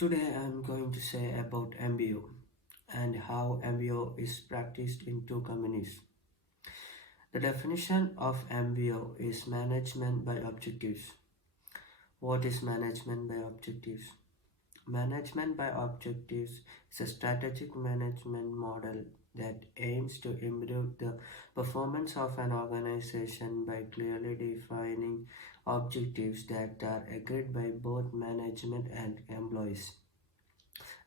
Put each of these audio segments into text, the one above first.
Today I'm going to say about MBO and how MBO is practiced in two companies. The definition of MBO is management by objectives. What is management by objectives? Management by objectives is a strategic management model that aims to improve the performance of an organization by clearly defining objectives that are agreed by both management and employees.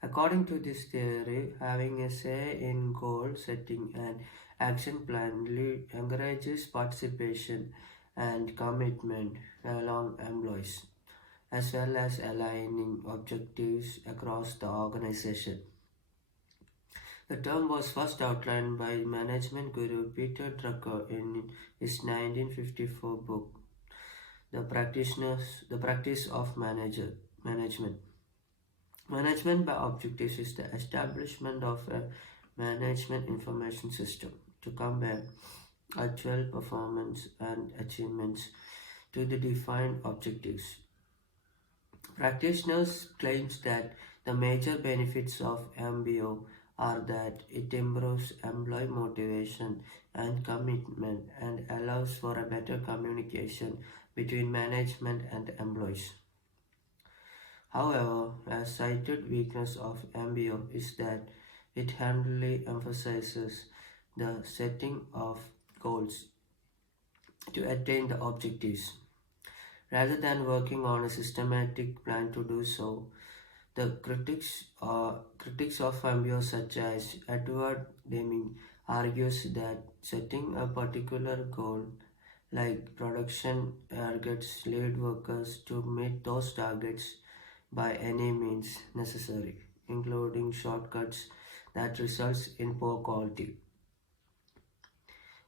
According to this theory, having a say in goal setting and action plan encourages participation and commitment along employees, as well as aligning objectives across the organization. The term was first outlined by management guru Peter Drucker in his 1954 book, The Practice of Management. Management by objectives is the establishment of a management information system to compare actual performance and achievements to the defined objectives. Practitioners claims that the major benefits of MBO are that it improves employee motivation and commitment and allows for a better communication between management and employees. However, a cited weakness of MBO is that it handily emphasizes the setting of goals to attain the objectives. Rather than working on a systematic plan to do so, the critics of MBO such as Edward Deming argues that setting a particular goal like production targets lead workers to meet those targets by any means necessary, including shortcuts that results in poor quality.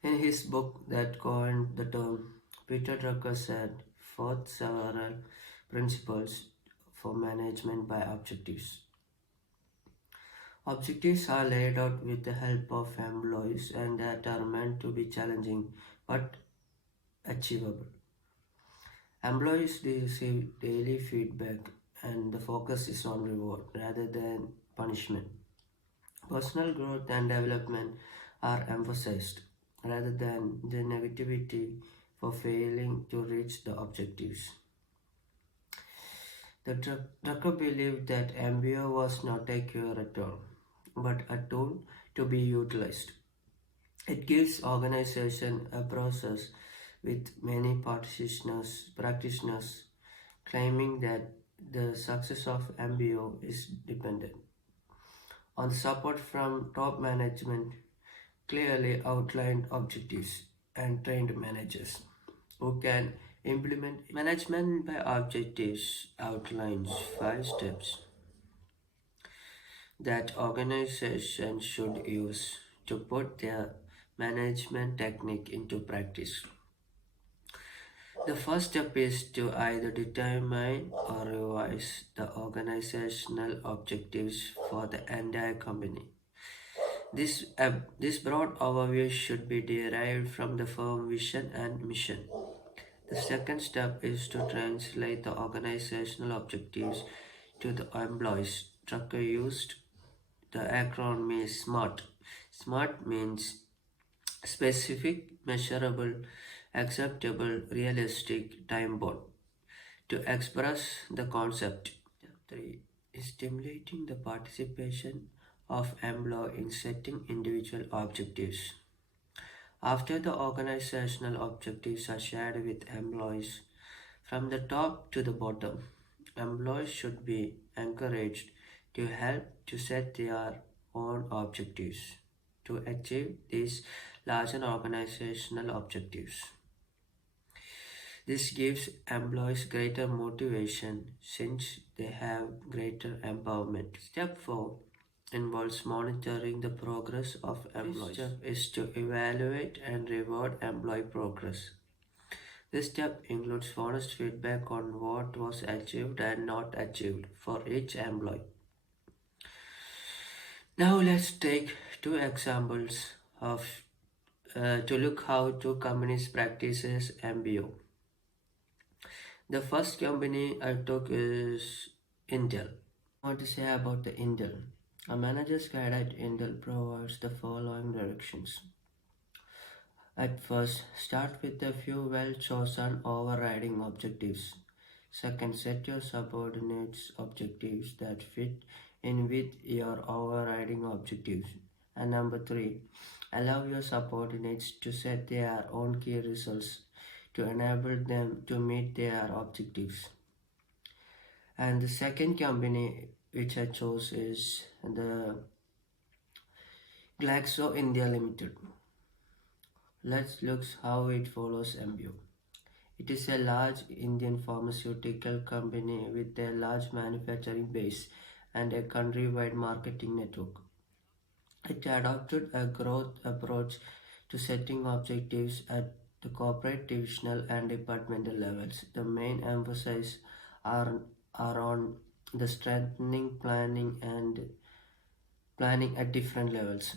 In his book that coined the term, Peter Drucker set forth several principles for management by objectives. Objectives are laid out with the help of employees and that are meant to be challenging but achievable. Employees receive daily feedback and the focus is on reward rather than punishment. Personal growth and development are emphasized rather than the negativity for failing to reach the objectives. The Drucker believed that MBO was not a cure at all, but a tool to be utilized. It gives organization a process with many practitioners claiming that the success of MBO is dependent on the support from top management, clearly outlined objectives, and trained managers who can implement. Management by objectives outlines 5 steps that organizations should use to put their management technique into practice. The first step is to either determine or revise the organizational objectives for the entire company. This broad overview should be derived from the firm vision and mission. The second step is to translate the organizational objectives to the employees. Drucker used the acronym SMART. SMART means specific, measurable, acceptable, realistic, time-bound to express the concept. Step 3 is stimulating the participation of employee in setting individual objectives. After the organizational objectives are shared with employees from the top to the bottom, employees should be encouraged to help to set their own objectives to achieve these larger organizational objectives. This gives employees greater motivation since they have greater empowerment. Step 4 involves monitoring the progress of employees. This step is to evaluate and reward employee progress. This step includes honest feedback on what was achieved and not achieved for each employee. Now let's take 2 examples to look how 2 companies practices MBO. The first company I took is Intel. I want to say about the Intel. A manager's guide at Intel provides the following directions. At first, start with a few well-chosen overriding objectives. Second, set your subordinates objectives that fit in with your overriding objectives. And number three, allow your subordinates to set their own key results to enable them to meet their objectives. And the second company which I chose is the Glaxo India Limited. Let's look how it follows MBO. It is a large Indian pharmaceutical company with a large manufacturing base and a countrywide marketing network. It adopted a growth approach to setting objectives at the corporate, divisional, and departmental levels. The main emphasis are, are on the strengthening planning at different levels.